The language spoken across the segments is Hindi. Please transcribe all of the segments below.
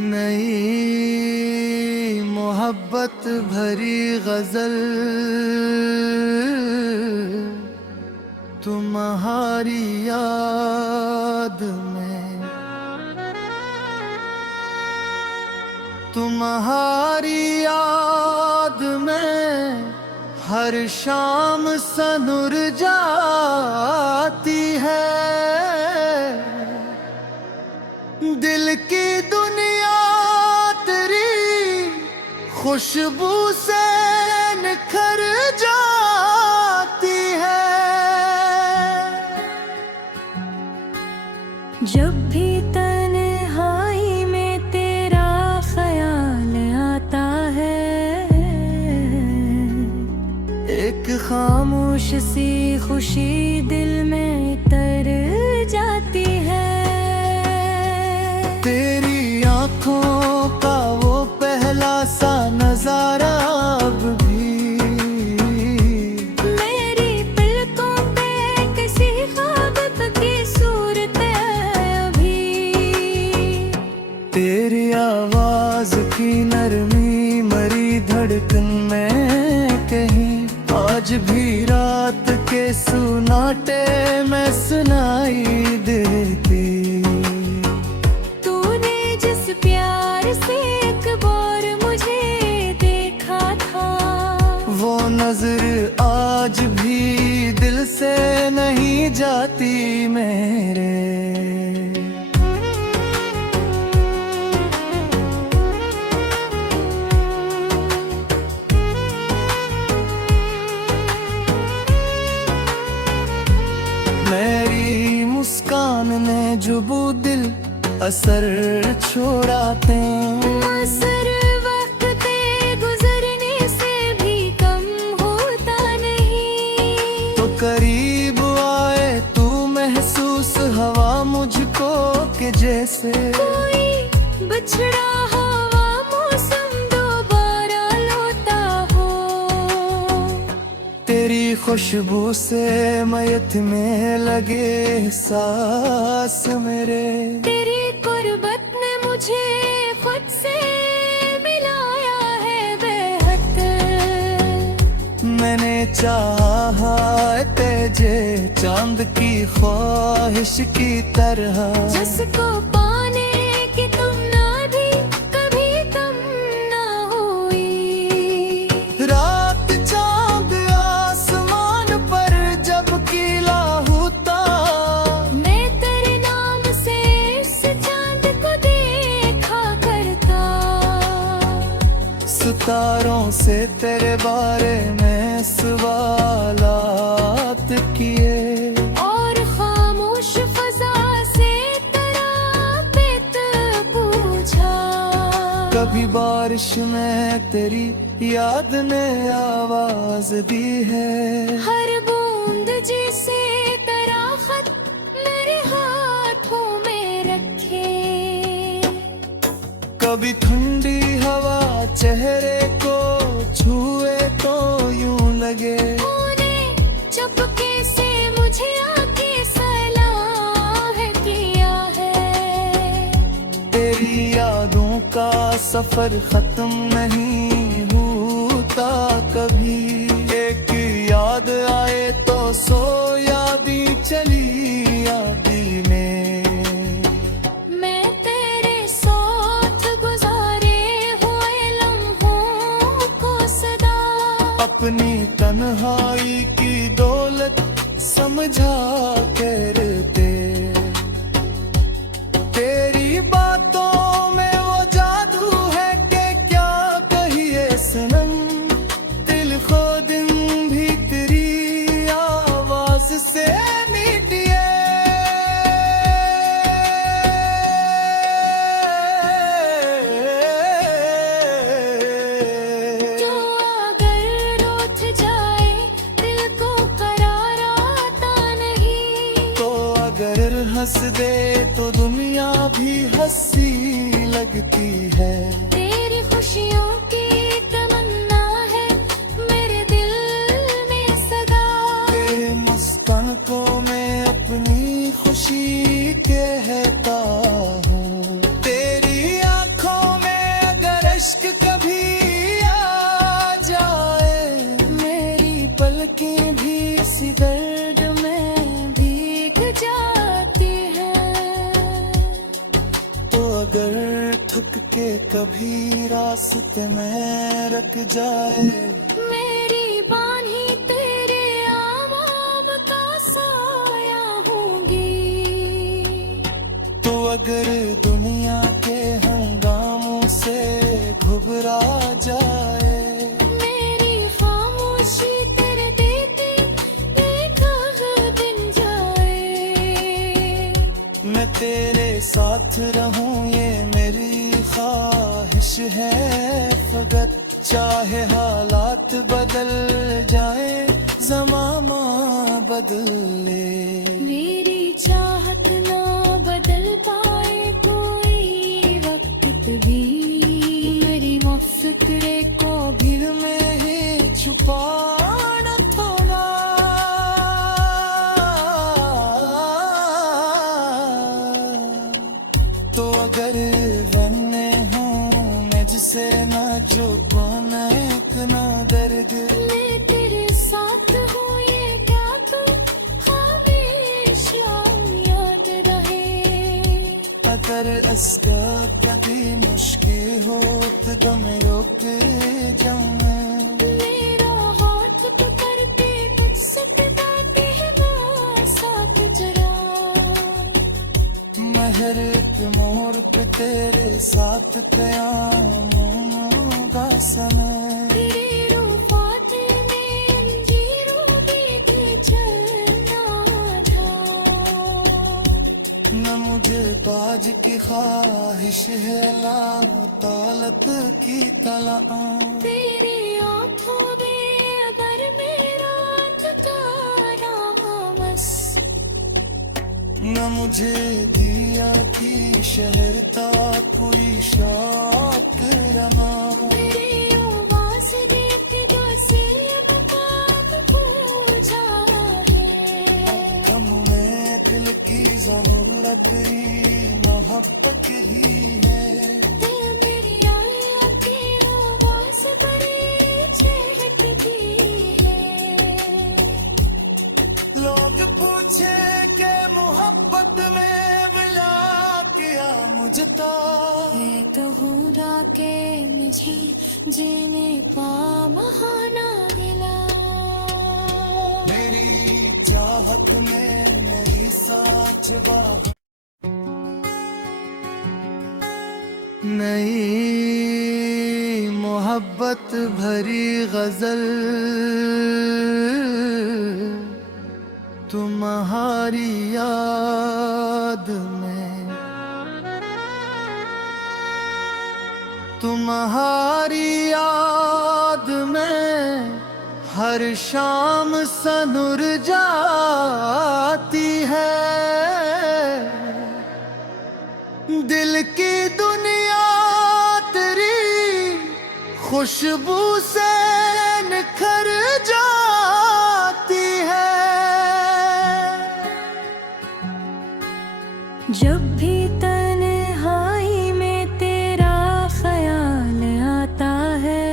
नई मोहब्बत भरी गजल तुम्हारी याद में, तुम्हारी याद में हर शाम सनुर जाती है। दिल की दुनिया तेरी खुशबू से निखर जाती है। जब भी तन्हाई में तेरा ख्याल आता है, एक खामोश सी खुशी दिल में तर जाती है। तेरी आँखों का वो पहला सा नजारा अब भी मेरी पलकों पे किसी ख्वाब की सूरत है अभी। तेरी आवाज की नरमी मरी धड़कन में कहीं आज भी रात के सुनाटे में सुनाई देती। नजर आज भी दिल से नहीं जाती मेरे। मेरी मुस्कान ने जुबू दिल असर छोड़ाते। करीब आए तू महसूस हवा मुझको के जैसे कोई बिछड़ा हवा मौसम दोबारा लौटा हो। तेरी खुशबू से मयत में लगे सांस मेरे। तेरी कुर्बत ने मुझे खुद से मिलाया है बेहद। मैंने चाहा तेजे चांद की ख्वाहिश की तरह, जिसको पाने की तुम ना भी कभी तुम ना हुई। रात चांद आसमान पर जब खिला होता, मैं तेरे नाम से इस चांद को देखा करता। सितारों से तेरे बारे में सवालात किए और खामोश फजा से तेरा पित पूछा। कभी बारिश में तेरी याद ने आवाज दी है। हर बूंद जिसे तेरा खत मेरे हाथों में रखे। कभी ठंडी हवा चेहरे को छुए तो यूं लगे चुपके से मुझे आके सलाम किया है। तेरी यादों का सफर खत्म नहीं होता कभी। एक याद आए तो 100 यादें चली यादी में। मैं तेरे साथ गुजारे हुए लम्हों को सदा अपनी तन्हाई की दौलत समझा करते। तेरी बातों में वो जादू है कि क्या कहिए सनम। दिल खो दिन भी तेरी आवाज से मिटिए। जो अगर रूठ जाए दिल को करार आता नहीं। तो अगर हंस दे तो दुनिया भी हंसी लगती है। तेरी खुशियों की तमन्ना है मेरे दिल में सदा। तेरे मुस्कान को मैं अपनी खुशी कहता हूँ। तेरी आँखों थक के कभी रास्ते में रख जाए। मेरी बानी तेरे आवाम का साया होंगी। तो अगर दुनिया के हंगामों से घुबरा जाए, मेरी खामोशी तेरे देते एक दिन जाए। मैं तेरे साथ रहूं ये मेरी ख्वाहिश है फकत। चाहे हालात बदल जाए, ज़माना बदले, मेरी चाहत ना बदल पाए कोई वक्त भी। मेरी मौफिक्रे को भीड़ में ही छुपाना थोड़ा। तो अगर बनने हूँ मैं जिसे ना जो पाना एक ना दर्द, मैं तेरे साथ हूँ ये क्या तू हमेशा याद रहे। अगर अस्का कभी मुश्किल हो तो गम रोक जाऊं मैं। मेरा हाथ पकड़ के तुझसे बताते हैं ना साथ जरा। मैं हर एक मोड़ पे तेरे साथ कयामूंगा समय। तेरे रूपाते में अंजीरों बीत चलना था। न मुझे ताज की ख्वाहिश है ला दौलत की तला। तेरी आँखों में अगर मेरा ठिकाना हो बस। न मुझे दिया की शहर था कोई शौक रमा। तेरी आवाज़ देती बस ये मुकाम पूछा है। हम में दिल की ज़रूरत ही मोहब्बत ही है। दिल मेरी आया की आवाज़ बड़ी चहकती है। लोग पूछे के मोहब्बत में विला किया मुझता। ये कहूरा के मुझे जीने का बहाना मिला। मेरी चाहत में मेरी साथ बात। नई मोहब्बत भरी गजल तुम्हारी याद में, तुम्हारी याद में हर शाम सनुर जाती है। दिल की दुनिया तेरी खुशबू से निखर जाती है। जब भी तन्हाई में तेरा ख्याल आता है,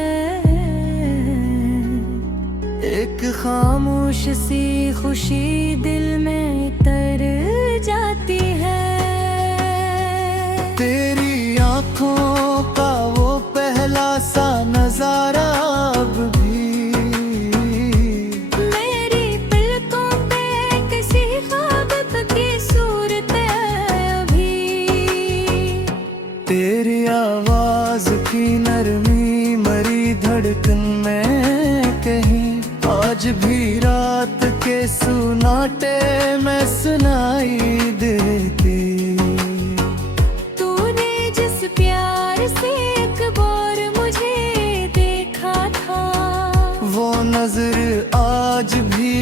एक खामोश सी खुशी दिल में तर जाती है। तेरी आंखों का वो पहला सा नजारा अब भी मेरी पलकों पे किसी ख्वाब की सूरत है अभी। तेरी आवाज की नरमी मरी धड़कन में कहीं आज भी रात के सुनाटे में सुनाई देती। तूने जिस प्यार से एक बार मुझे देखा था, वो नजर आज भी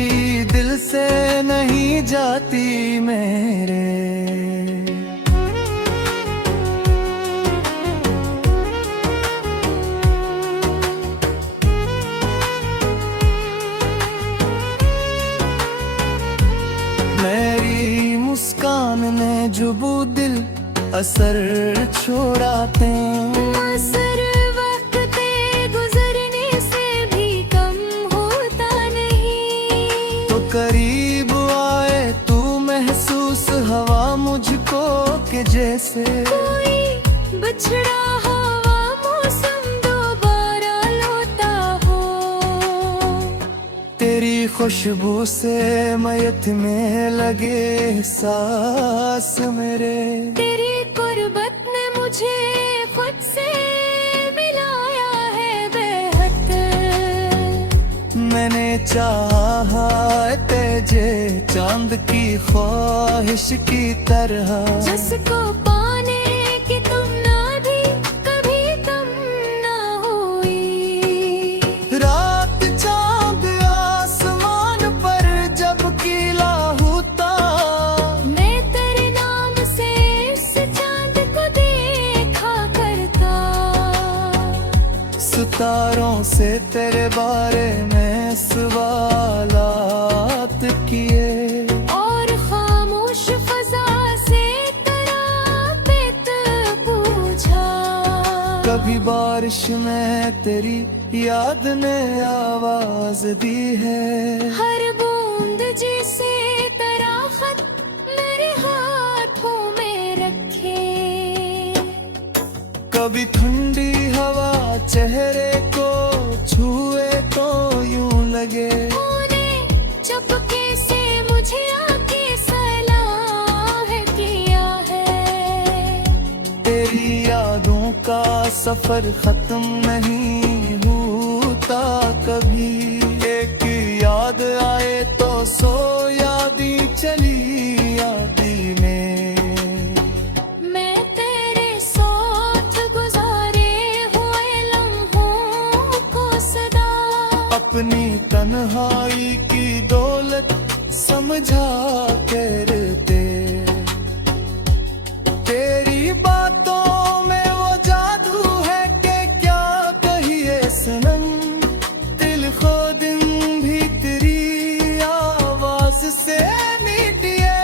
दिल से नहीं जाती मेरे। मेरी मुस्कान ने जुबू दिल असर छोड़ाते। असर वक्त पे गुजरने से भी कम होता नहीं। तो करीब आए तू महसूस हवा मुझको के जैसे कोई बिछड़ा हवा मौसम दोबारा लौटा हो। तेरी खुशबू से मयत में लगे सांस मेरे। तेरी कुर्बत ने मुझे खुद से मिलाया है बेहद। मैंने चाहा तेजे चांद की ख्वाहिश की तरह, जिसको पाने की तुम ना भी कभी तुम ना हुई। रात चांद आसमान पर जब खिला होता, मैं तेरे नाम से इस चांद को देखा करता। सितारों से तेरे बारे में सवालात किए, और खामोश फजा से तेरा पेट पूछा। कभी बारिश में तेरी याद ने आवाज दी है। हर बूंद जिसे तेरा खत मेरे हाथों में रखे। कभी ठंडी हवा चेहरे को छुए तो यूं लगे, तूने चुपके से मुझे आके सलाम किया है। तेरी यादों का सफर खत्म नहीं होता कभी। एक याद आए तो 100 यादी चली यादी में। मैं तेरे साथ गुजारे हुए लम्हों को सदा अपनी तन्हाई की दौलत समझा करते। तेरी बातों में वो जादू है कि क्या कहिए सनम। दिल खो दिन भी तेरी आवाज से मीटिए।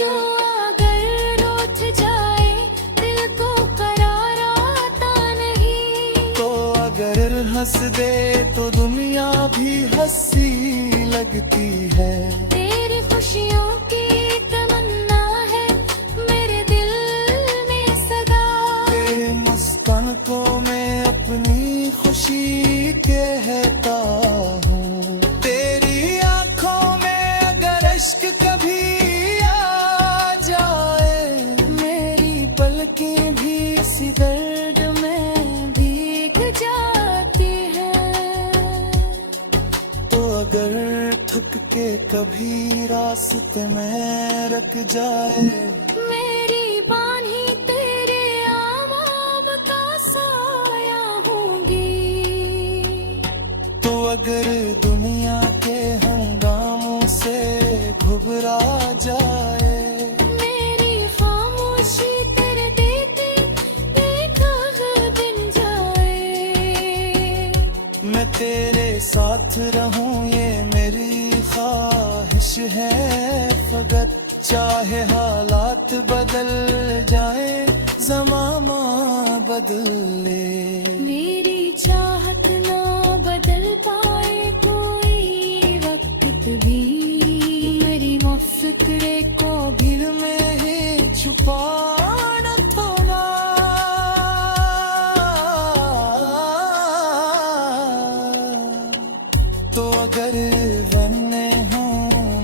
जो अगर उठ जाए दिल को करार आता नहीं। तो अगर हंस दे तो दुनिया भी हंसी लगती है। तेरी खुशियों की तमन्ना है मेरे दिल में सदा। तेरे मुस्कान को मैं अपनी खुशी कहता हूँ। तेरी आंखों में अगर इश्क कभी आ जाए, मेरी पलकें भी इसी दर्द में भीग जाती है। तो अगर थक के कभी रास्ते में रख जाए, मेरी बानी तेरे आवाब का साया होंगी। तो अगर दुनिया के हंगामों से घुबरा जाए, मेरी खामोशी तेरे देते देखा बन जाए। मैं तेरे साथ रहूं ये मेरी ख्वाहिश है फकत। चाहे हालात बदल जाए, ज़माना बदले, मेरी चाहत ना बदल पाए कोई वक्त भी। मेरी मौफिकरे को भीड़ में ही छुपाना थोड़ा। तो अगर बनने हूँ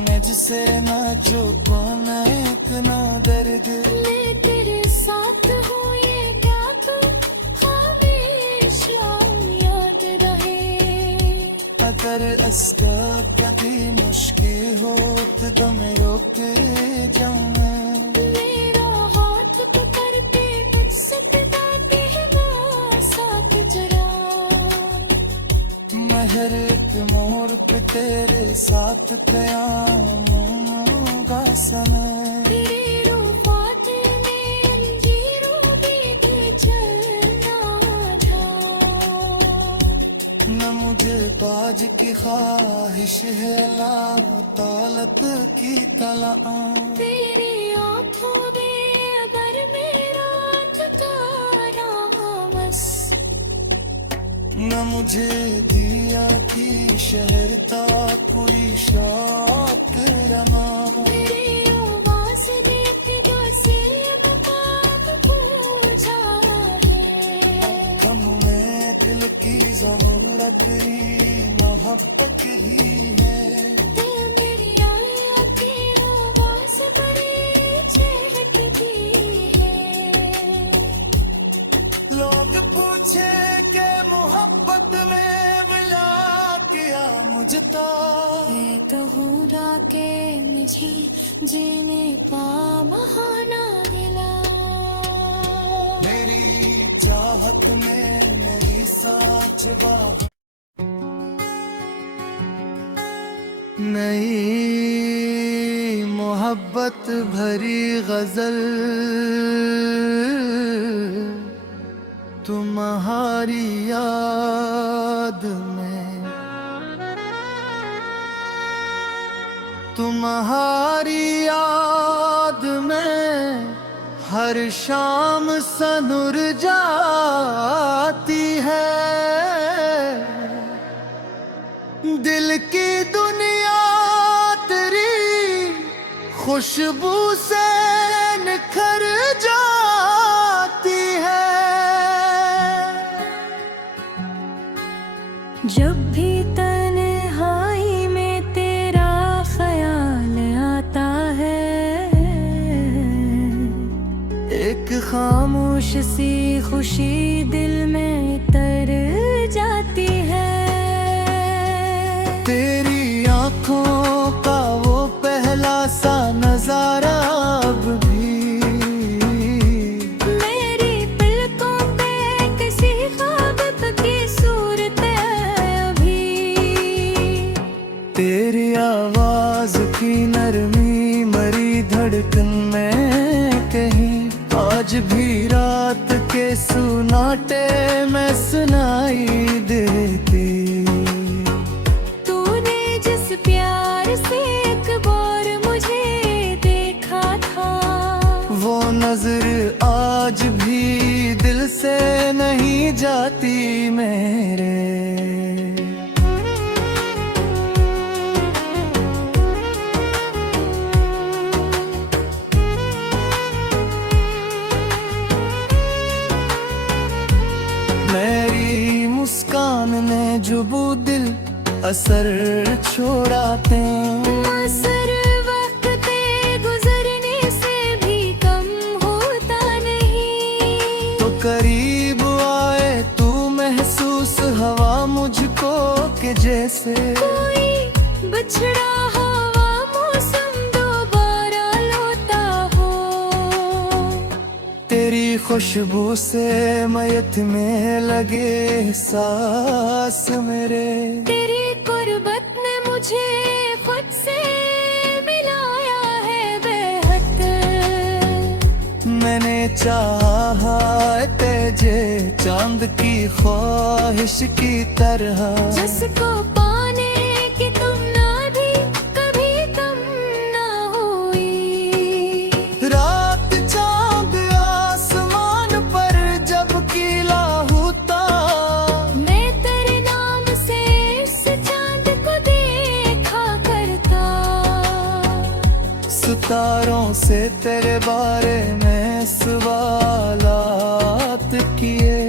मैं जिसे ना छुपाना इतना दर्द, मैं तेरे साथ हूँ ये क्या तू हमेशा याद रहे। अगर अस्का कभी मुश्किल हो तो दम रोक जाऊं मैं। मेरा हाथ पकड़ के मुझसे बताते हैं ना साथ जरा। महर एक मोर पे तेरे साथ कयामों का समय। तेरी रूपात में अंजीरों बीत चलना था। न मुझे ताज की ख्वाहिश है ला दौलत की तलाश। तेरी आंखों में अगर मेरा ठिकाना बस। न मुझे दिया की शहर था कोई शौक रमा। तेरी आवाज़ में फिदा से मुकाम पूछा है। कम में दिल की ज़रूरत ही मोहब्बत ही है। दिल मेरी आया की आवाज़ बड़ी चहकती है। लोग पूछे के मोहब्बत में मिला क्या मुझता। मैं कहूँ के मुझे जीने का बहाना दिला। मेरी चाहत में मेरी साथ बाह। नई मोहब्बत भरी गजल तुम्हारी याद में, तुम्हारी याद में हर शाम सनुर जाती है। दिल की दुनिया तेरी खुशबू से निखर जाती है। जब भी तन्हाई में तेरा ख्याल आता है। एक खामोश सी खुशी दिल में तर जाती है। तेरी आंखों का वो पहला सा नजारा अब भी मेरी पलकों पे किसी ख्वाब की सूरत है अभी। तेरी आवाज की नरमी मरी धड़कन में कहीं आज भी रात के सुनाटे में सुनाई देती। तूने जिस प्यार से एक बार मुझे देखा था। वो नजर आज भी दिल से नहीं जाती मेरे। मेरी मुस्कान ने जुबू दिल असर छोड़ाते। असर वक्त पे गुजरने से भी कम होता नहीं। तो करीब आए तू महसूस हवा मुझको के जैसे कोई बिछड़ा हवा मौसम दोबारा लौटा हो। तेरी खुशबू से मयत में लगे सांस मेरे। तेरी कुर्बत ने मुझे खुद से मिलाया है बेहद। मैंने चाहा तेजे चांद की ख्वाहिश की तरह। जिसको पाने की तुम ना भी कभी कम ना हुई। रात चांद आसमान पर जब खिला होता। मैं तेरे नाम से इस चांद को देखा करता। सितारों से तेरे बारे में सवालात किए।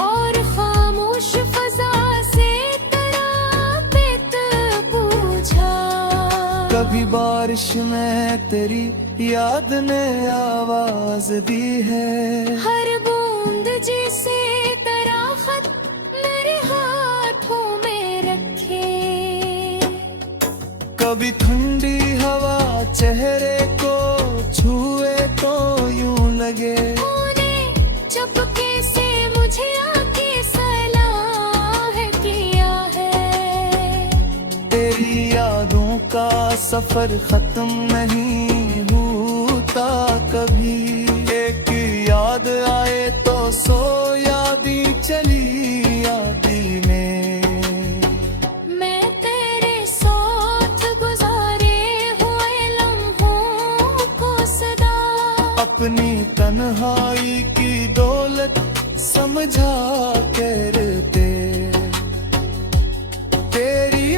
और खामोश फजा से तेरा पेट पूछा। कभी बारिश में तेरी याद ने आवाज दी है। हर बूंद जिसे तेरा खत मेरे हाथों में रखे। कभी ठंडी हवा चेहरे को छुए तो यूं लगे। तूने चुपके से मुझे आके सलाह किया है। तेरी यादों का सफर खत्म नहीं होता कभी। एक याद आए तो सो यादी चली यादी में। मैं तेरे साथ गुजारे हुए लम्हों को सदा। अपनी तन्हाई की दौलत समझा करते। तेरी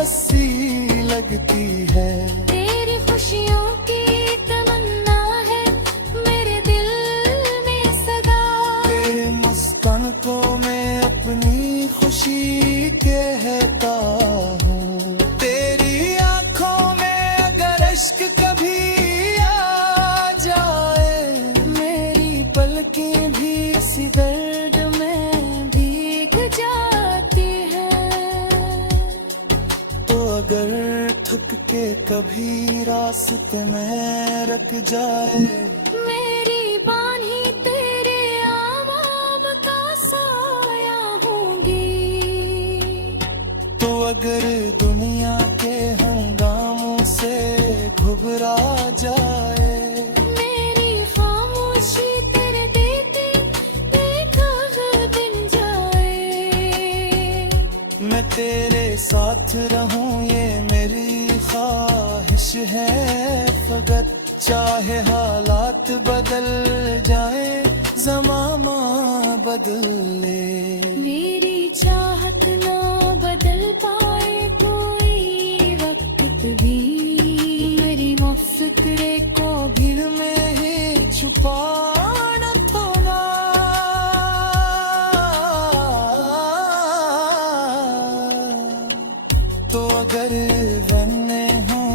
हंसी लगती है। तेरी खुशियों की तमन्ना है मेरे दिल में सदा। तेरे मुस्कान को मैं अपनी खुशी कहता हूँ। तेरी आंखों में अगर इश्क कभी आ जाए, मेरी पलकें भी इसी दर्द में भीग जाती है। तो अगर थक के कभी रास्ते में रुक जाए, मेरी बानी तेरे आवाब का साया होंगी। तो अगर दुनिया के हंगामों से घुबरा जाए, मेरी खामोशी तेरे देते एक दिन जाए। मैं तेरे साथ रहूं ये मेरी ख्वाहिश है फकत। चाहे हालात बदल जाए, ज़माना बदले, मेरी चाहत ना बदल पाए कोई वक्त भी। मेरी मौफिक्रे को भीड़ में ही छुपाना थोड़ा। तो अगर बनने हूँ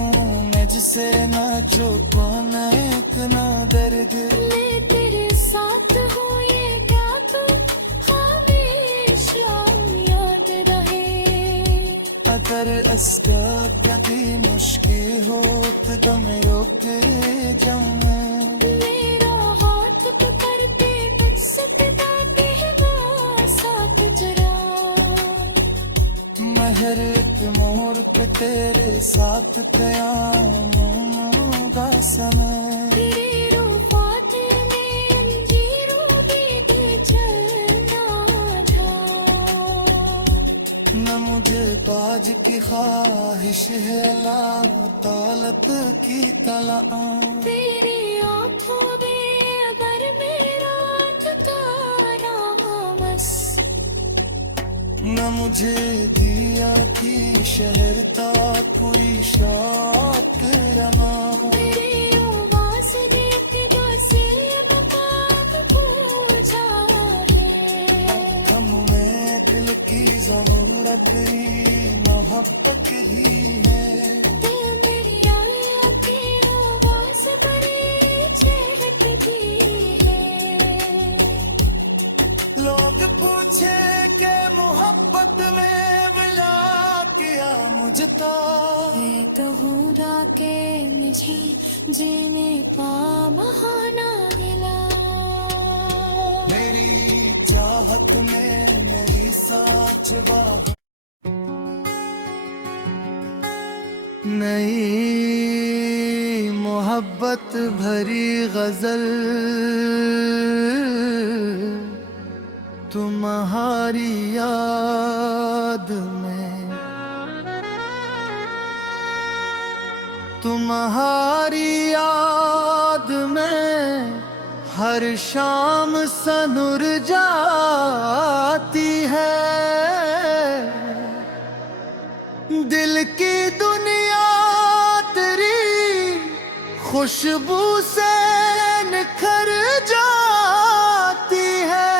मैं जिसे ना जो पाना एक ना दर्द, मैं तेरे साथ हूँ ये क्या तू हमेशा याद रहे। अगर अस्का कभी मुश्किल हो तो दम रोक जाऊं मैं। मेरा हाथ पकड़ते तुझसे पिटाते हैं साथ जरा। महर पे मोर पे तेरे साथ कयामों समय। तेरे रूफाते में अंजीरों बीत चलना था। न मुझे ताज की ख्वाहिश है ला दौलत की तला। तेरी आँखों में अगर मेरा ठिकाना हो बस। न मुझे दिया थी शहर का कोई शौक रमा। तेरी आवाज़ देते बस ये मुकाम पूछा है। हम में दिल की ज़रूरत ही मोहब्बत ही है। दिल मेरी आया की आवाज़ बड़ी चहकती है। लोग पूछे के मोहब्बत में विला किया मुझता। ये तो हुआ के मुझे जीने का बहाना मिला। मेरी चाहत में मेरी साथ बाह। नई मोहब्बत भरी गजल तुम्हारी याद में, तुम्हारी याद में हर शाम सनुर जाती है। दिल की दुनिया तेरी खुशबू से निखर जाती है।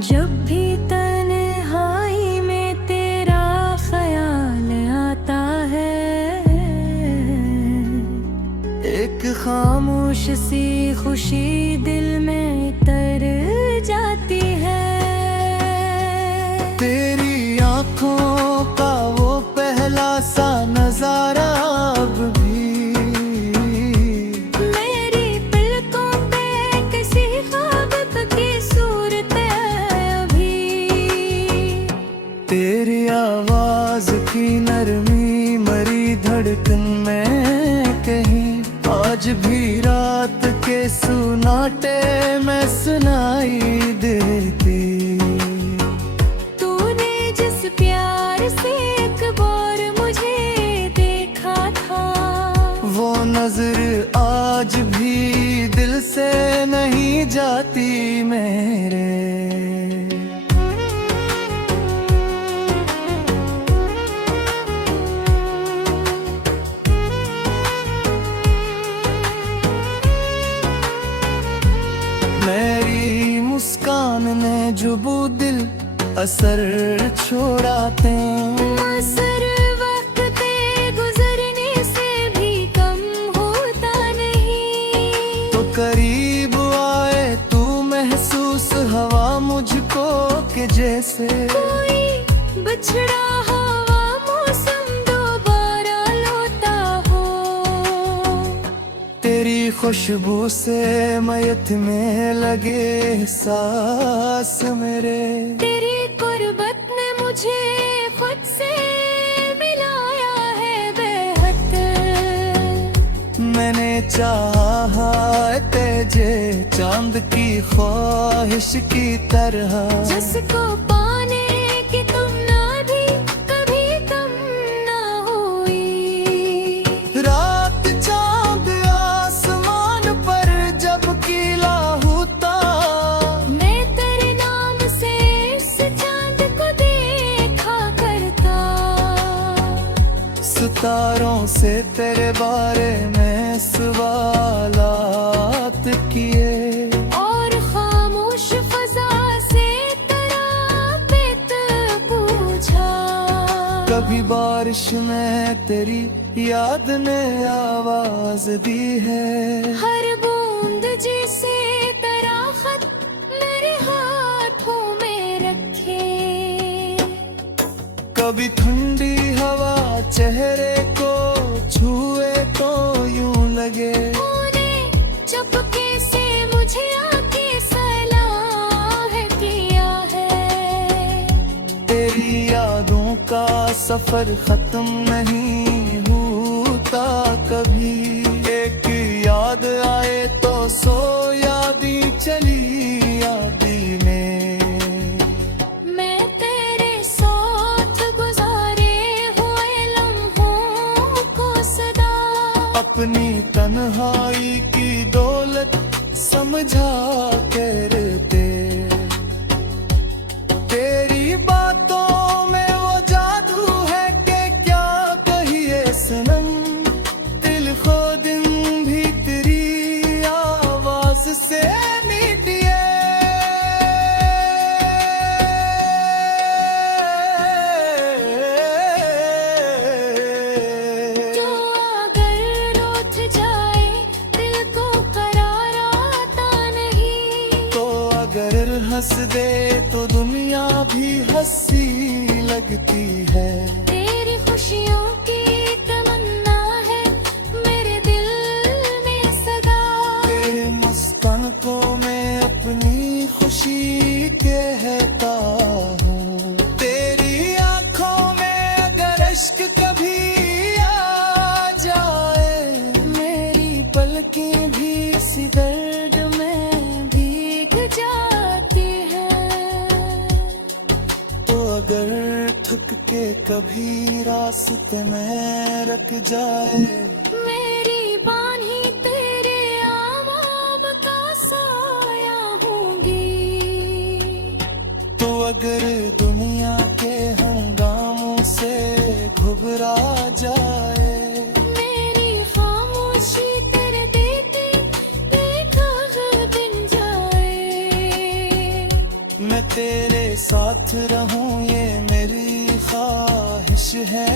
जब भी तन्हाई में तेरा ख्याल आता है, एक खामोश सी खुशी दिल में तर जाती है। तेरी आंखों का वो पहला सा नजारा अब भी मेरी पलकों पे किसी ख्वाब की सूरत है अभी। तेरी आवाज की नरमी मरी धड़कन में कहीं आज भी रात के सुनाटे में सुनाई देती। तूने जिस प्यार से एक बार मुझे देखा था, वो नजर आज भी दिल से नहीं जाती मेरे। असर छोड़ाते। असर वक्त पे गुजरने से भी कम होता नहीं। तो करीब आए तू महसूस हवा मुझको के जैसे कोई बिछड़ा हवा मौसम दोबारा लौटा हो। तेरी खुशबू से मयत में लगे सांस मेरे। तेरी कुर्बत ने मुझे खुद से मिलाया है बेहद। मैंने चाहा तेजे चांद की ख्वाहिश की तरह, जिसको पाने की तुम ना भी कभी कम ना हुई। रात चांद आसमान पर जब खिला होता, मैं तेरे नाम से इस चांद को देखा करता। सितारों से तेरे बारे में सवालात किए, और खामोश फजा से तराबित पूछा। कभी बारिश में तेरी याद ने आवाज दी है। हर बूंद जिसे तेरा खत मेरे हाथों में रखे। कभी ठंडी हवा चेहरे को छुए तो यूं लगे, तूने चुपके से मुझे आके सलाह किया है। तेरी यादों का सफर खत्म नहीं होता कभी। एक याद आए तो सो यादी चली यादी में। मैं तेरे साथ गुजारे हुए लम्हों को सदा अपनी तन्हाई की दौलत समझा करते। तेरी बातों में वो जादू है कि क्या कहिए सनम। दिल खो दिन भी तेरी आवाज से मीटिए। जो अगर रूठ जाए दिल को करार आता नहीं। तो अगर हंस दे तो दुनिया भी हंसी लगती है। तेरी खुशियों की तमन्ना है मेरे दिल में सदा। तेरे मुस्कान को मैं अपनी खुशी कहता हूँ। तेरी आंखों में अगर अश्क कभी आ जाए, मेरी पलकें भी इसी दर्द में भीग जाती हैं। तो अगर थक के कभी रास्ते में रख जाए, मेरी बानी तेरे आवाब का साया होंगी। तो अगर दुनिया के हंगामों से घुबरा जाए, मेरी खामोशी तेरे देते देखा बिन जाए। मैं तेरे साथ रहूं ये मेरी ख्वाहिश है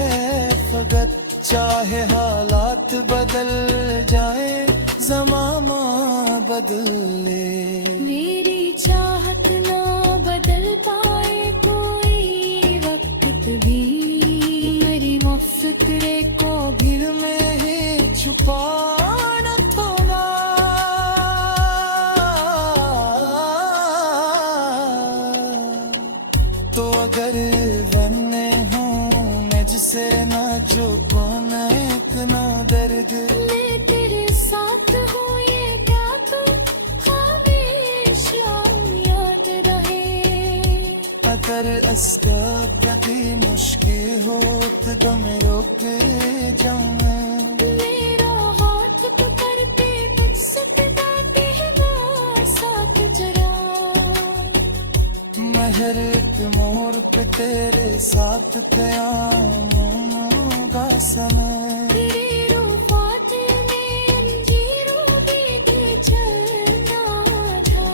फकत। चाहे हालात बदल जाए ज़माना बदले, मेरी चाहत ना बदल पाए कोई वक्त भी। मेरी मुफ्तरे को भीड़ में ही छुपाना थोड़ा। तो अगर बनने हूँ मैं जिसे ना जो पाना एक ना दर्द, मैं तेरे साथ हूँ ये क्या तू हमेशा याद रहे। अगर अस्का कभी मुश्किल हो तो गम रोक जाऊं मैं। मेरा हाथ पकड़ के कुछ सकता कहना साथ जरा। मैं हर एक मोड़ पे तेरे साथ कयामों का समय। तेरे रूफात में अंजीरों भी दिल चलना था।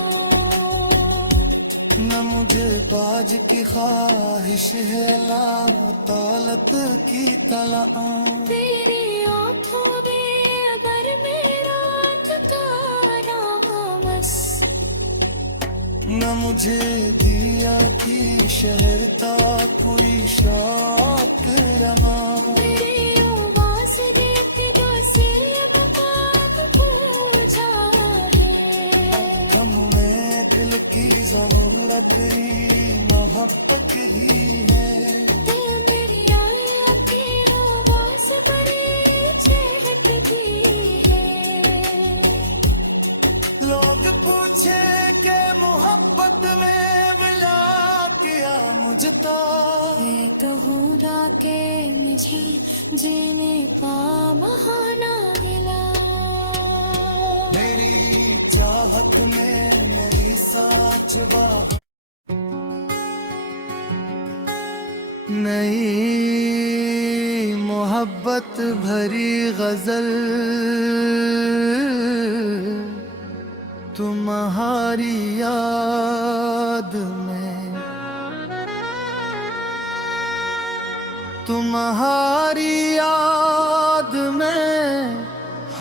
न मुझे पा आज की ख्वाहिश है ला दौलत की तलाश। तेरी आँखों में अगर मेरा ठिकाना हो बस, न मुझे दिया की शहर था कोई शौक रमा। तेरी आवाज़ देती बस ये मुकाम पूछा है। हम में दिल की ज़रूरत ही मोहब्बत ही है। दिल मेरी आया की आवाज़ बड़ी चहकती है। लोग पूछे के मोहब्बत में मिला क्या मुझता। मैं कहूँ के मुझे जीने का बहाना दिला। मेरी चाहत में मेरी साथ बाह। नई मोहब्बत भरी गजल तुम्हारी याद में, तुम्हारी याद में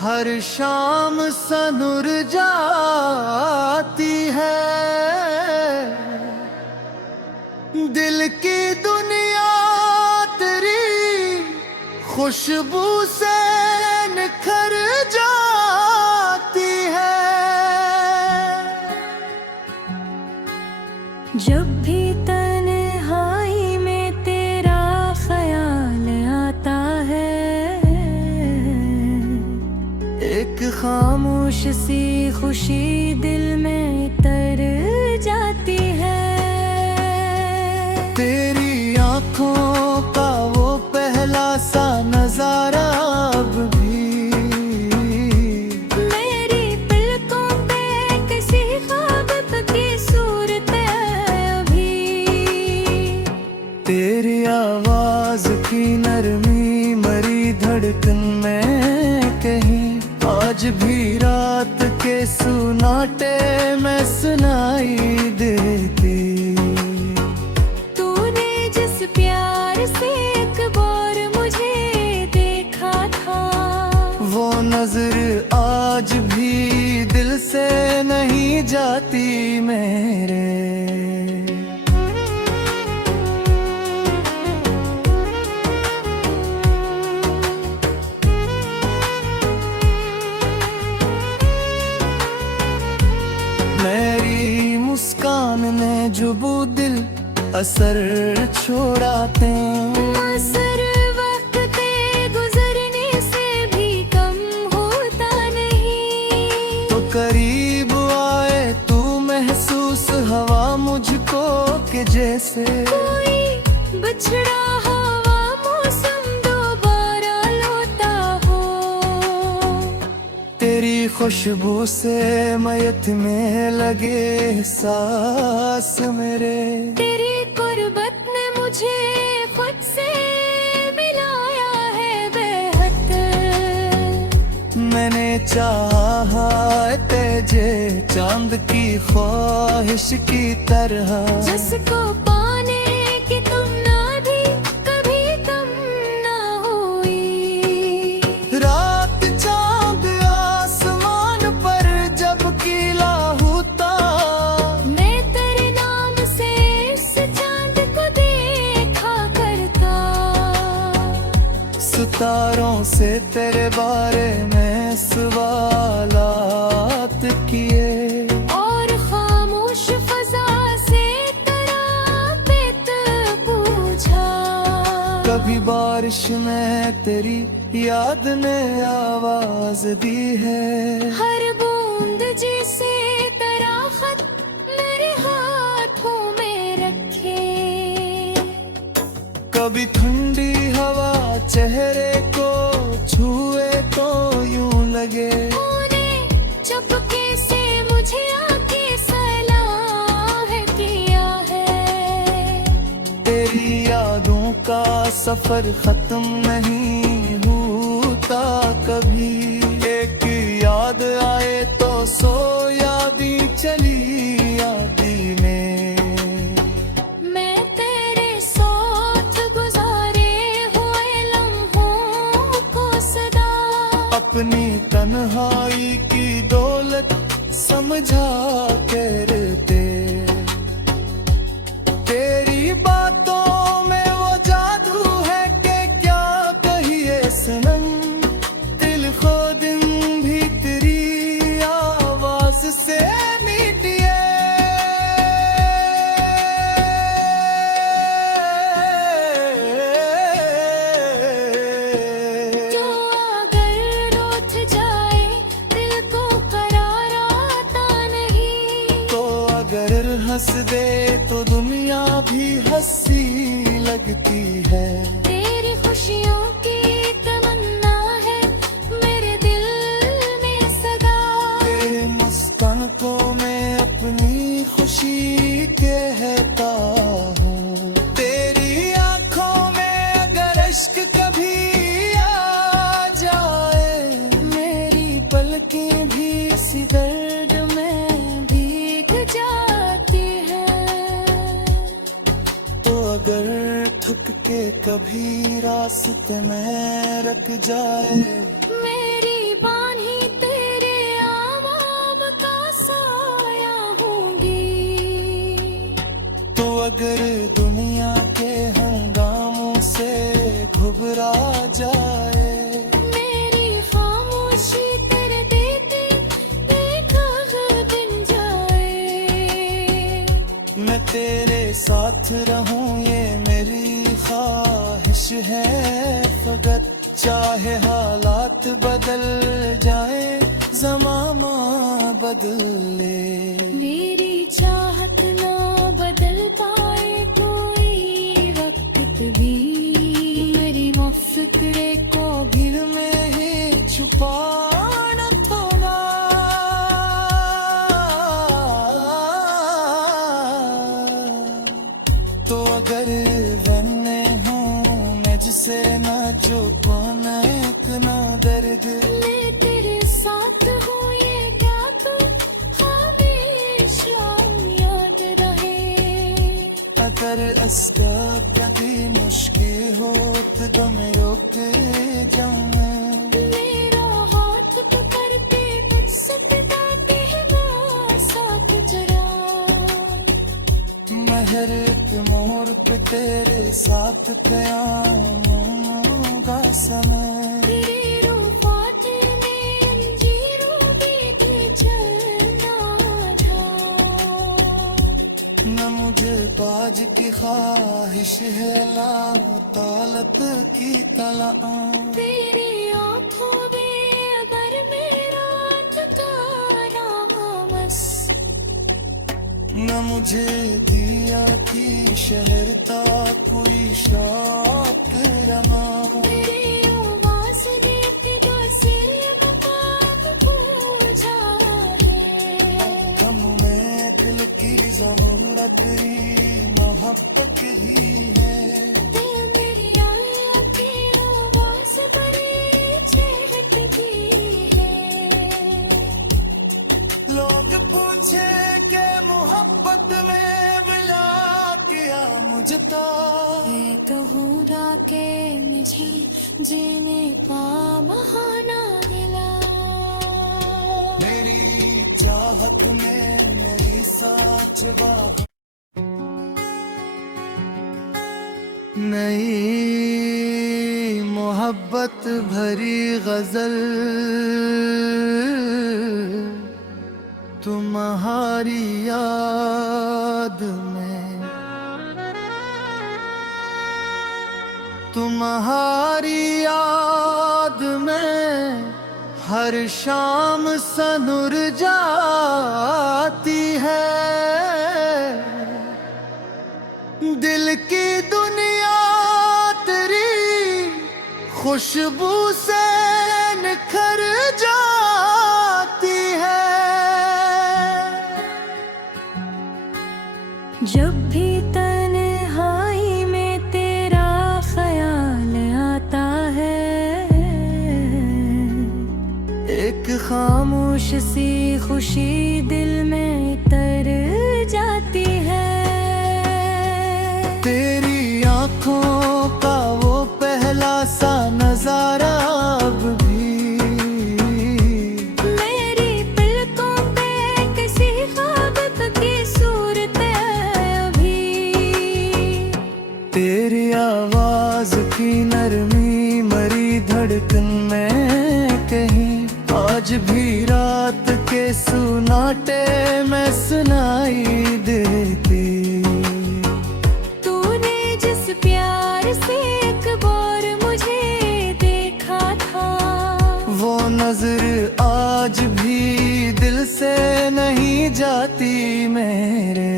हर शाम सनुर जाती है। दिल की दुनिया तेरी खुशबू से निखर जाती है। जब भी तन्हाई में तेरा ख्याल आता है, एक खामोश सी खुशी दिल में तर जाती है। तेरी आंखों का वो पहला सा नजारा अब भी मेरी पलकों पे किसी ख्वाब की सूरत है अभी। तेरी आवाज की नरमी मरी धड़कन में कहीं आज भी रात के सुनाटे में सुनाई देती। तूने जिस प्यार से एक बार मुझे देखा था, वो नजर आज भी दिल से नहीं जाती मेरे। मेरी मुस्कान ने जुबू दिल असर छोड़ाते। असर वक्त के गुजरने से भी कम होता नहीं। तो करीब आए तू महसूस हवा मुझको के जैसे कोई बिछड़ा हवा मौसम दोबारा लौटा हो। तेरी खुशबू से मयत में लगे सांस मेरे। तेरी गुर्बत ने मुझे खुद से मिलाया है बेहद। मैंने चाहा तेजे चांद की ख्वाहिश की तरह, जिसको पाने की तुम ना भी कभी कम ना हुई। रात चांद आसमान पर जब खिला होता, मैं तेरे नाम से इस चांद को देखा करता। सितारों से तेरे बारे में सवालात किए, और खामोश फजा से तराबित पूछा। कभी बारिश में तेरी याद ने आवाज दी है। हर बूंद जिसे तेरा खत मेरे हाथों में रखे। कभी ठंडी हवा चेहरे को छुए तो यूं लगे, तूने चुपके से मुझे आके सलाम किया है। तेरी यादों का सफर खत्म नहीं होता कभी। एक याद आए तो सो यादी चली यादी में। मैं अपनी तन्हाई की दौलत समझा करते। तेरी बातों में वो जादू है कि क्या कहिए सनम, दिल खो दिन भी तेरी आवाज से मिटिए। जो अगर रूठ जाए दिल को करार आता नहीं, तो अगर हंस दे तो दुनिया भी हंसी लगती है। तेरी खुशियों की तमन्ना है मेरे दिल में सदा। तेरे मुस्कान को मैं अपनी खुशी कहता हूँ। तेरी आंखों में अगर अश्क कभी आ जाए, मेरी पलकें भी इसी दर्द में भीग जाती है। तो अगर थक के कभी रास्ते में रख जाए, मेरी बानी तेरे आवाब का साया होंगी। तो अगर दुनिया के हंगामों से घुबरा जाए, मेरी खामोशी तेरे देते एक दिन जाए। मैं तेरे साथ रहूं ये मेरी ख्वाहिश है फकत। चाहे हालात बदल जाए, ज़माना बदले, मेरी चाहत ना बदल पाए कोई वक्त भी। मेरी मौफिक्रे को भीड़ में ही छुपाना थोड़ा। तो अगर बनने हूँ मैं जिसे ना जो पाना एक ना दर्द, मैं तेरे साथ हूँ ये क्या तू हमेशा याद रहे। अगर अस्का कभी मुश्किल हो तो गम रोक जाऊं मैं। मेरा हाथ पकड़ के कुछ सताते हैं साथ जरा। महर के मोर पे तेरे साथ कयामों का समय। तेरे रूपात में अंजीरों की दिल चलना था। न मुझे बाज की ख्वाहिश है ला दौलत की तलाश। तेरी आंखों में अगर मेरा ठिकाना बस, न मुझे दिया की शहरता कोई शौक रमा। तेरी आवाज़ देती बस ये मुकाम पूछा है। हम में दिल की ज़रूरत ही मोहब्बत ही है। दिल मेरी आया की आवाज़ बड़ी चहकती है। लोग पूछे के मोहब्बत में विला किया मुझता। ये कहूँ के मुझे जीने का बहाना मिला। मेरी चाहत में मेरी साच बाह। नई मोहब्बत भरी गजल तुम्हारी याद में, तुम्हारी याद में हर शाम सनुर जाती है। दिल की दुनिया तेरी खुशबू से निखर जाती है। जब भी तन्हाई में तेरा ख्याल आता है, एक खामोश सी खुशी दिल में तर जाती है। तेरी आंखों का वो पहला सा नजारा अब भी तेरी आवाज की नरमी मरी धड़कन में कहीं आज भी रात के सुनाटे में सुनाई देती। तूने जिस प्यार से एक बार मुझे देखा था, वो नजर आज भी दिल से नहीं जाती मेरे।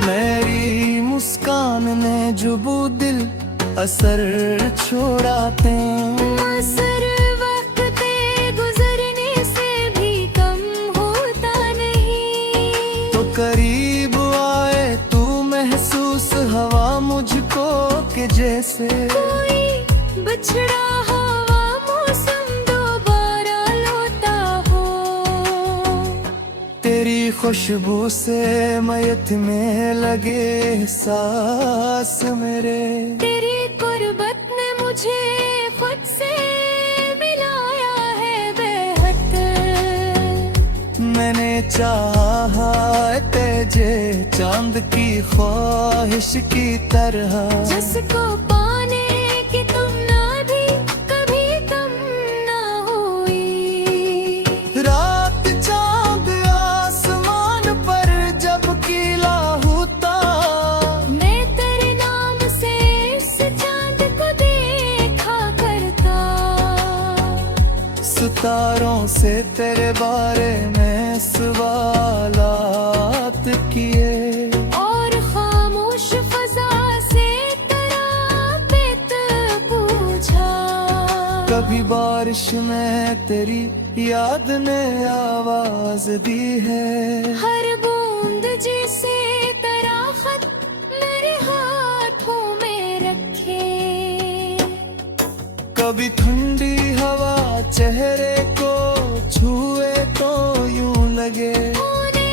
मेरी मुस्कान ने जुबू दिल असर छोड़ाते, असर वक्त पे गुजरने से भी कम होता नहीं। तो करीब आए तू महसूस हवा मुझको के जैसे कोई बिछड़ा हवा मौसम दोबारा लौटा हो। तेरी खुशबू से मयत में लगे सांस मेरे। तेरी कुर्बत ने मुझे खुद से मिलाया है बेहद। मैंने चाहा है तेजे चांद की ख्वाहिश की तरह, जिसको पाने की तुम ना भी कभी कम ना हुई। रात चांद आसमान पर जब खिला होता, मैं तेरे नाम से इस चांद को देखा करता। सितारों से तेरे बारे में सवालात किए, और खामोश फजा से तेरा पेट पूछा। कभी बारिश में तेरी याद ने आवाज दी है। हर बूंद जैसे तेरा खत मेरे हाथों में रखे। कभी ठंडी हवा चेहरे को छुए तो यूं लगे, तूने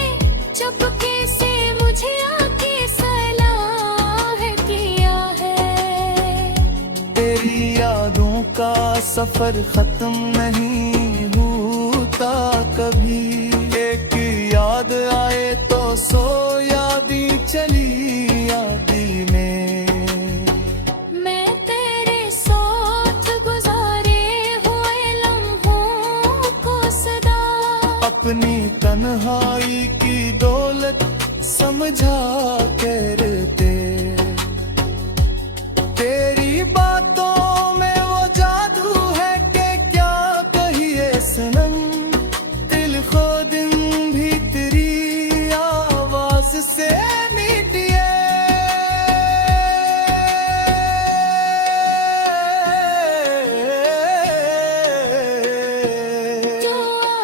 चुपके से मुझे आके सलाह किया है। तेरी यादों का सफर खत्म नहीं होता कभी। एक याद आए तो 100 यादी चली यादी में। मैं तेरे साथ गुजारे हुए लम्हों को सदा अपनी तन्हाई की दौलत समझा करते। तेरी बातों में वो जादू है कि क्या कहिए सनम। दिल खो दिन भी तेरी आवाज से मिटिए। जो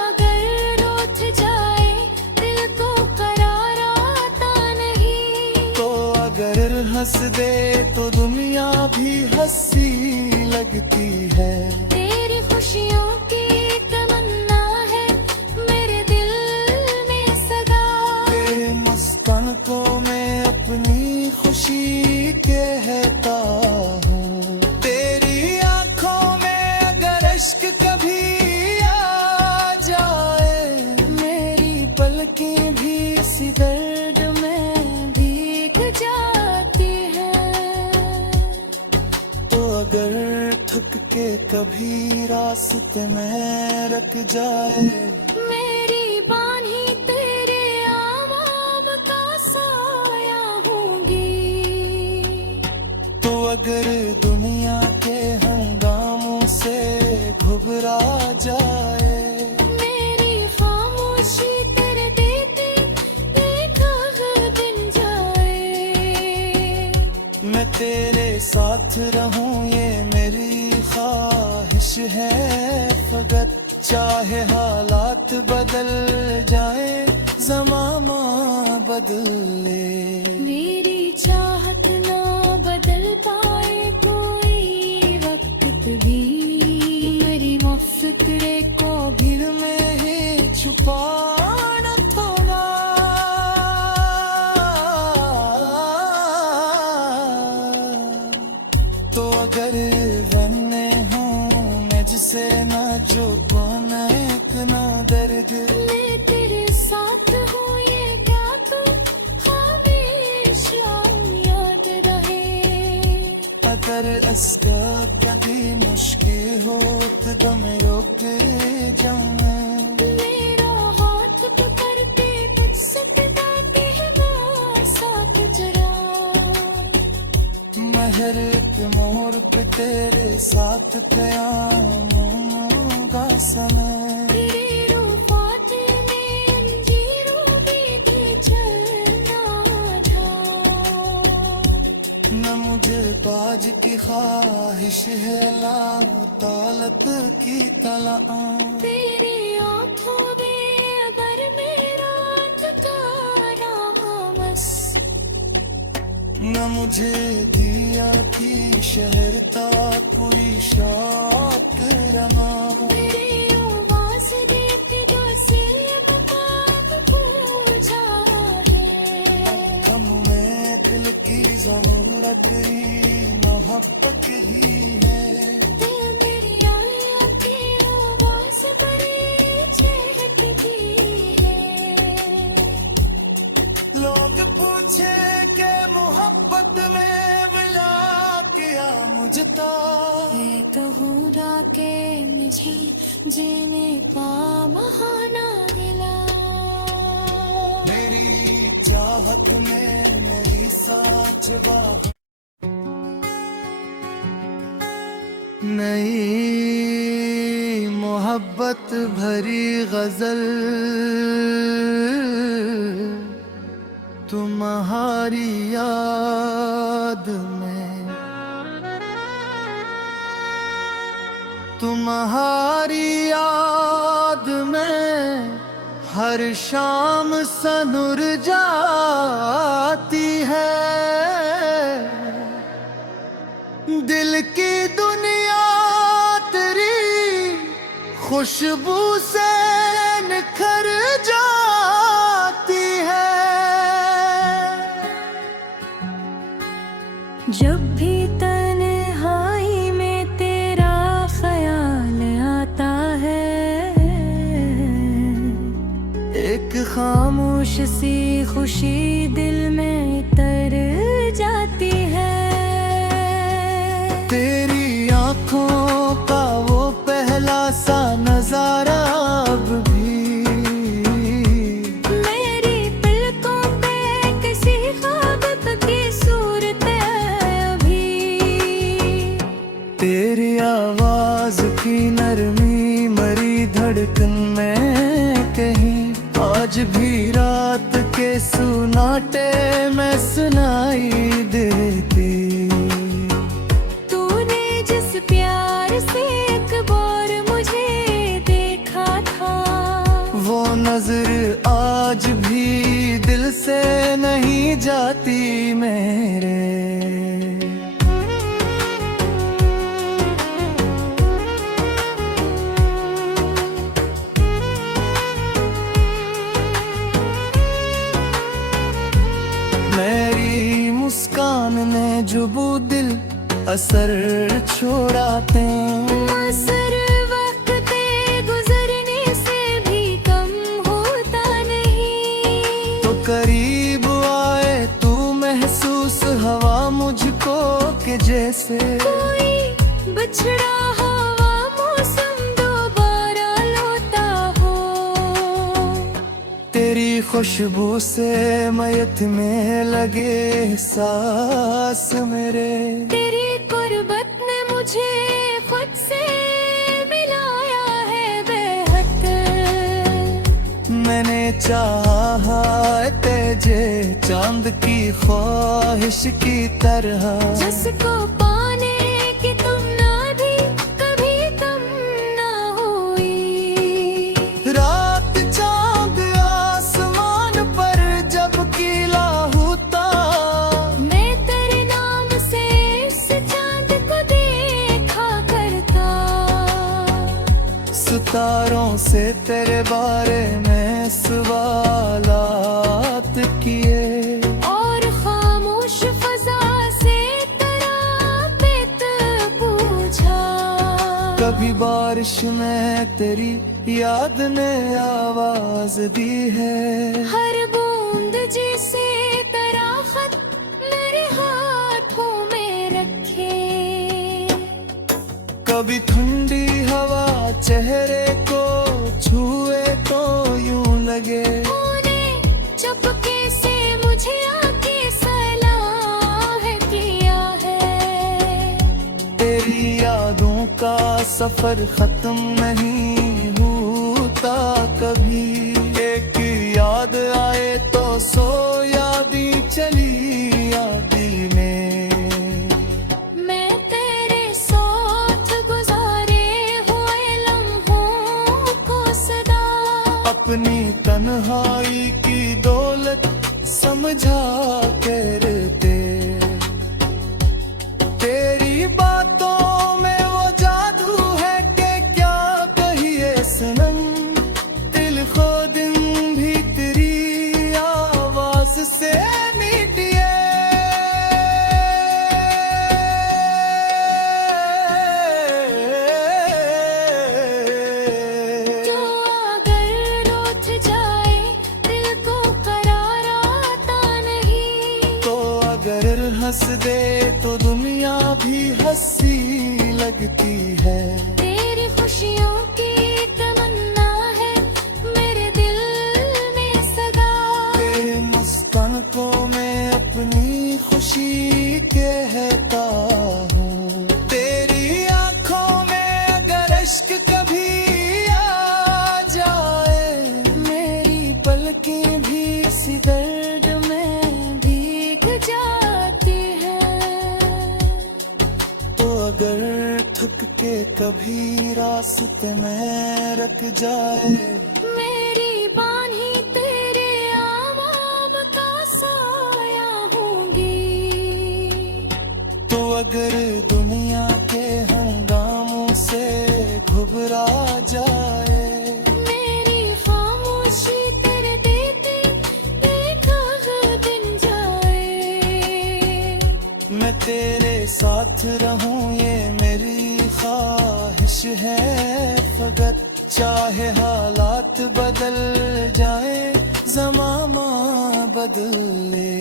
अगर उठ जाए दिल को करार आता नहीं। तो अगर हंस दे तो दुनिया भी हंसी लगती है। तेरी खुशियों की तमन्ना है मेरे दिल में सदा। तेरे मस्तान को मैं अपनी खुशी कहता हूँ। तेरी आंखों में अगर अश्क कभी आ जाए, मेरी पलकें भी इसी दर्द में भीग जाती है। तो अगर थक के कभी रास्ते में रख जाए, मेरी बानी तेरे आवाब का साया होंगी। तो अगर दुनिया के हंगामों से घुबरा जाए, मेरी खामोशी तेरे देते एक दिन जाए। मैं तेरे साथ रहूं ये मेरी ख्वाहिश है फकत। चाहे हालात बदल जाए ज़माना बदले, मेरी चाहत ना बदल पाए कोई वक्त भी। मेरी मफिक्रे को दिल में ही छुपाना थोड़ा। तो अगर बनने हूँ मैं जिसे ना जो पाना एक ना दर्द मैं तेरे साथ हूँ ये क्या तू हमेशा याद रहे। अगर अस्का कभी मुश्किल हो तो दम रोक जाऊँ मैं। मेरा हाथ पकड़ते कुछ सकता कहना साथ जरा। महर के मोड़ पे तेरे साथ कयामों का समय। तेरे रूपाते में अंजीरों बीते चलना था। न मुझे ताज की ख्वाहिश है ला दौलत की तला। तेरी आँखों में अगर मेरा ठिकाना हो बस। न मुझे दिया की शहर था कोई शौक रमा। तेरी आवाज़ देती बस ये मुकाम पूछा है। हम में दिल की ज़रूरत ही मोहब्बत ही है। दिल मेरी आया की आवाज़ बड़ी चहकती है। लोग पूछे के मोहब्बत में मिला किया मुझता। ये तो हुआ के मुझे जीने का बहाना मिला। मेरी चाहत में मेरी साथ वाह। नई मोहब्बत भरी गजल तुम्हारी याद में। तुम्हारी याद में हर शाम सनुर जाती है। दिल की दुनिया तेरी खुशबू से निखर जाती है। जब भी तन्हाई में तेरा ख्याल आता है। एक खामोश सी खुशी दिल में तर जाती है। तेरी आंखों का वो पहला सा नजारा अब भी मेरी पलकों पे किसी ख्वाब की सूरत है अभी। तेरी आवाज की नरमी मरी धड़कन में कहीं आज भी रात के सुनाटे में सुनाई देती। तूने जिस प्यार से एक बार मुझे देखा था। वो नजर आज भी दिल से नहीं जाती मेरे। मेरी मुस्कान ने जुबू दिल असर छोड़ाते। असर वक्त पे गुजरने से भी कम होता नहीं। तो करीब आए तू महसूस हवा मुझको के जैसे कोई बिछड़ा हवा मौसम दोबारा लौटा हो। तेरी खुशबू से मयत में लगे सांस मेरे। तेरी कुर्बत ने मुझे खुद से मिलाया है बेहद। मैंने चाहा तेजे चांद की ख्वाहिश की तरह। जिसको पाने की तुम ना भी कभी कम ना हुई। रात चांद आसमान पर जब कीला होता। मैं तेरे नाम से इस चांद को देखा करता। सितारों से तेरे बारे में सवालात किए। और खामोश फजा से तेरा कभी बारिश में तेरी याद ने आवाज दी है। हर बूंद जिसे तेरा खत मेरे हाथों में रखे। कभी ठंडी हवा चेहरे को छुए तो यूं लगे उन्हें चुपके से मुझे आके सलाह किया है। तेरी यादों का सफर खत्म नहीं होता कभी। एक याद आए तो सो यादी चली यादी में। मैं तेरे साथ गुजारे हुए लम्हों को सदा अपनी तन्हाई की दौलत समझा करते। तेरी बातों में वो जादू है कि क्या कहिए सनम। दिल खो दिन भी तेरी आवाज से मीटिए। जो अगर रूठ जाए दिल को करार आता नहीं। तो अगर हंस दे तो दुनिया भी हंसी लगती है। तेरी खुशियों की तमन्ना है मेरे दिल में सदा। तेरे मुस्कान को मैं अपनी खुशी कहता हूँ। तेरी आंखों में अगर अश्क कभी आ जाए मेरी पलकें भी इसी दर्द में भीग जाती है। तो अगर थक के कभी रास्ते में रख जाए मेरी बानी तेरे आवाम का साया होंगी। तो अगर दुनिया के हंगामों से घुबरा जाए मेरी खामोशी तेरे देते एक दिन जाए। मैं तेरे साथ रहूं ये मेरी ख्वाहिश है फकत। चाहे हालात बदल जाए ज़माना बदले।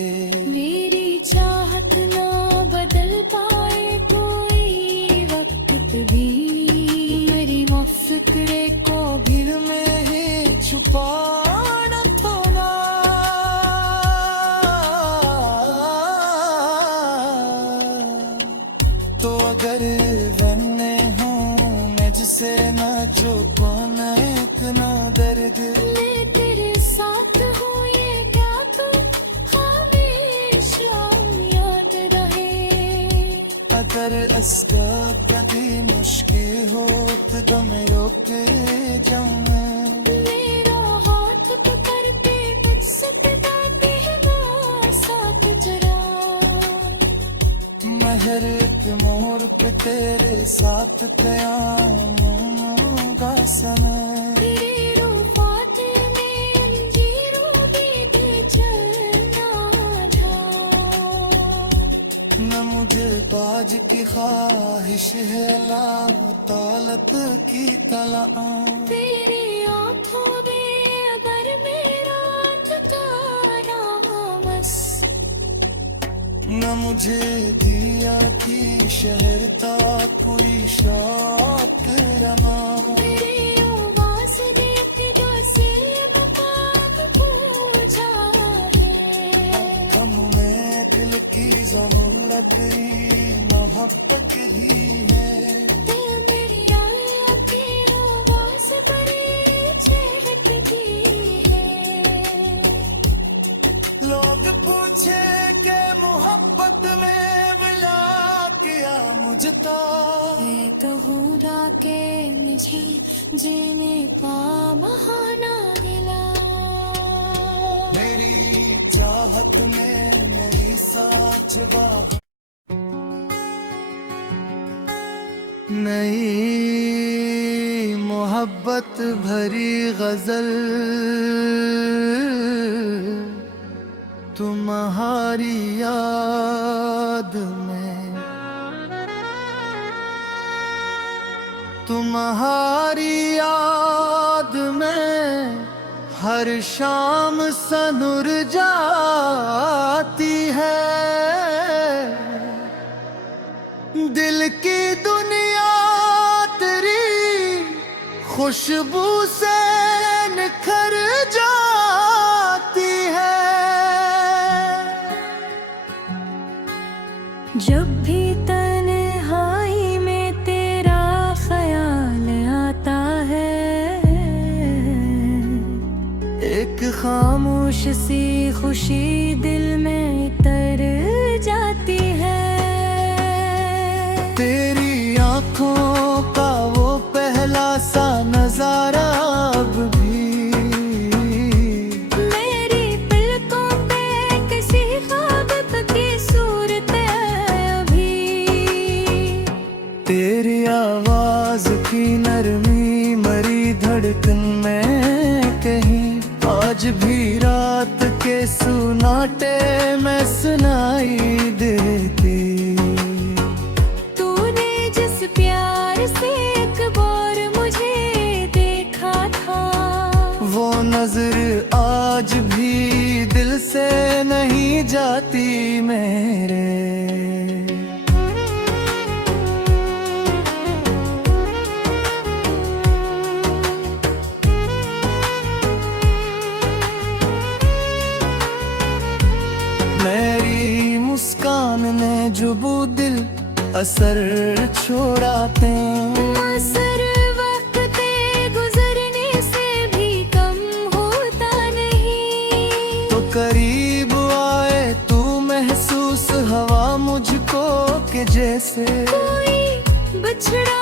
मेरी चाहत ना बदल पाए कोई वक्त भी। मेरी मफिक्रे को दिल में ही छुपाना तो ना। तो अगर बनने हूँ मैं जिसे ना छुपाना इतना दर्द। मैं तेरे साथ हूँ ये क्या तू हमेशा याद रहे। अगर अस्का कभी मुश्किल हो तो दम रोक जाऊं मैं। मेरा हाथ पकड़ के मुझसे पिटाते हैं ना साथ जरा। महर के मोर पे तेरे साथ कयामूंगा समय। तेरे रूपाते में अंजीरों बीत चलना था। न मुझे ताज की ख्वाहिश है ला दौलत की तला। तेरी आँखों में अगर मेरा ठिकाना हो बस। न मुझे दिया की शहर था कोई शौक रमा। तेरी आवाज़ देती बस ये मुकाम पूछा है। हम में दिल की जरूरत ही मोहब्बत ही है। दिल मेरी आँख की आवाज़ बड़ी चहकती है। लोग पूछे के मोहब्बत में मिला क्या मुझता। ये तो हुआ के मुझे जीने का बहाना मिला। मेरी चाहत में मेरी साथ बाह। नई मोहब्बत भरी गजल तुम्हारी याद में। तुम्हारी याद में हर शाम सनुर जाती है। दिल की दुनिया तेरी खुशबू से निखर जाती है। जब भी तन्हाई में तेरा ख्याल आता है, एक खामोश सी खुशी दिल में तर जाती है। तेरी आंखों का वो पहला सा नजारा अब भी मेरी पलकों पे किसी ख्वाब की सूरत है अभी। तेरी आवाज की नरमी मरी धड़कन में कहीं आज भी रात के सुनाटे में सुनाई देती। तूने जिस प्यार से एक बार मुझे देखा था, वो नजर आज भी दिल से नहीं जाती मेरे। मेरी मुस्कान ने जुबू दिल असर छोड़ाते। असर वक्त के गुजरने से भी कम होता नहीं। तो करीब आए तू महसूस हवा मुझको के जैसे कोई बछड़ा